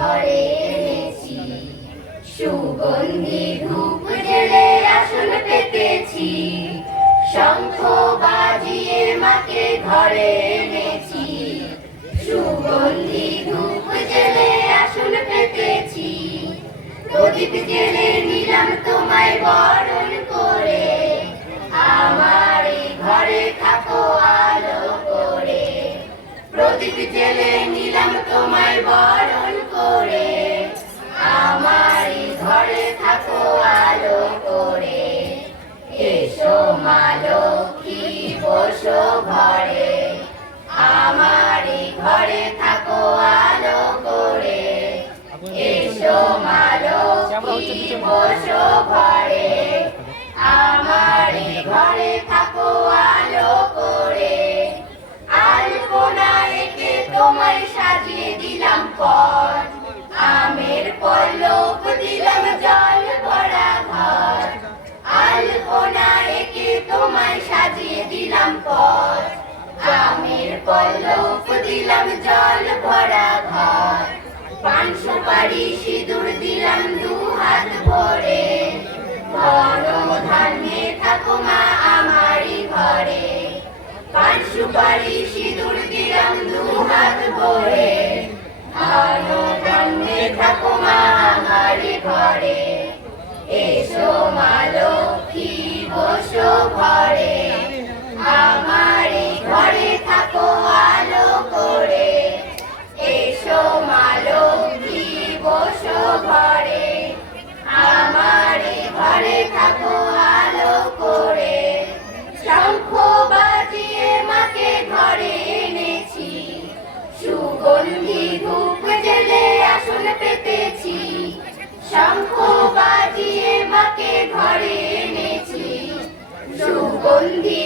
ঘরে এনেছি। সুগন্ধি ধূপ জেলে আসন পেতেছি, শঙ্খ বাজিয়ে মাকে ঘরে এনেছি। সুগন্ধি ধূপ জেলে আসন পেতেছি, প্রদীপ জেলে নিলাম তোমায় বরণ করে। আমার এই ঘরে থাকো আলো করে, প্রদীপ জেলে নিলাম তোমায় বরণ করে। আমার এই ঘরে থাকো আলো করে। এসো মা লক্ষ্মী বসো ঘরে, আমার এই ঘরে থাকো আলো করে। এসো মা লক্ষ্মী বসো ঘরে, আমার এই ঘরে থাকো আলো করে। আলপনা এঁকে তোমায় সাজিয়ে দিলাম পথ, আমের পল্লব দিলাম জল ভরা ঘর। আলপনা এঁকে তোমায় সাজিয়ে দিলাম পথ, আমের পল্লব দিলাম জল ভরা ঘর। পান সুপারি সিঁদুর দিলাম দু হাত ভরে, ধন ধান্যে থাকো মা আমারই ঘরে। পান সুপারি সিঁদুর দিলাম দু হাত ভরে, ধন ধান্যে থাকো মা আমারই ঘরে। এসো মা লক্ষ্মী বসো ঘরে, আমার এই ঘরে থাকো আলো করে। এসো মা লক্ষ্মী বসো ঘরে, আমার এই ঘরে থাকো আলো করে। শঙ্খ বাজিয়ে মাকে ঘরে এনেছি, সুগন্ধি ধূপ জেলে আসন পেতেছি। শঙ্খ বাজিয়ে মাকে ঘরে এনেছি, সুগন্ধি